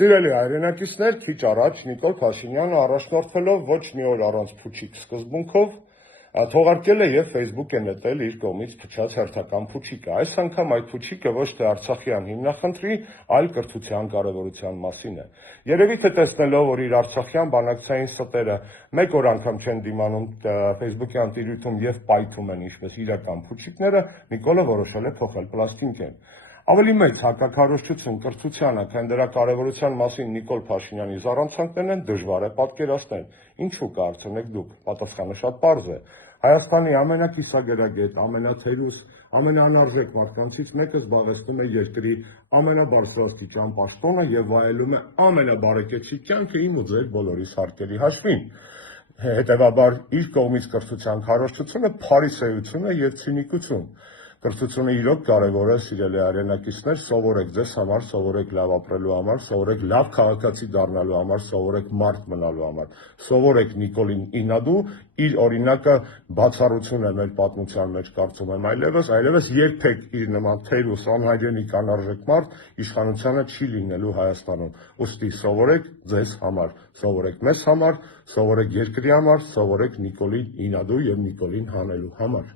Սիրելի հայրենակիցներ, քիչ առաջ Նիկոլ Փաշինյանը առաջնորդվելով ոչ մի օր առանց փուչիկ սկզբունքով թողարկել է եւ Facebook է նետել իր կողմից փչած հերթական փուչիկը։ Այս անգամ այդ փուչիկը ոչ թե Արցախյան հիմնախնդրի, այլ կրթության կարևորության մասին է։ Երևի թե տեսնելով, որ իր արցախյան բանակցային ստերը մեկ օր անգամ չեն դիմանում Facebook-յան տիրույթում եւ պայթում են ինչպես իրական փուչիկները, Նիկոլը որոշել է փոխել պլաստինկեն։ Ավելի մեծ հակաքարոզչություն կրթությանը, քան դրա կարևորության մասին Նիկոլ Փաշինյանի զառանցանքներն են, դժվար է պատկերացնել։ Ինչու կարծեք դուք։ Պատասխանը շատ պարզ է։ Հայաստանի ամենակիսագերագետ, ամենաթերուս, ամենաանարժեք մարդկանցից մեկը զբաղեցնում է երկրի ամենաբարձրաստիճան պաշտոնը եւ վայելում է ամենաբարեկեցիկ կյանքը իմ ու ձեր բոլորիս հարկերի հաշվին։ Հետևաբար իր կողմից կրթության քարոզչությունը փարիսեություն է եւ ցինիկություն։ Կրթությունը իրոք կարևոր է, սիրելի հայրենակիցներ, սովորեք ձեզ համար, սովորեք լավ ապրելու համար, սովորեք լավ քաղաքացի դառնալու համար, սովորեք մարդ մնալու համար, սովորեք Նիկոլին Ինադու, իր օրինակը բացառություն է մեր պատմության մեջ, կարծում եմ, այլևս երբեք իր նման թերուս անհայրենիք անարժեք մարդ իշխանությանը չի լինելու Հայաստանում։ Ուստի սովորեք ձեզ համար, սովորեք մեզ համար, սովորեք երկրի համար, սովորեք Նիկոլին Ինադու եւ Նիկոլին հանելու համար։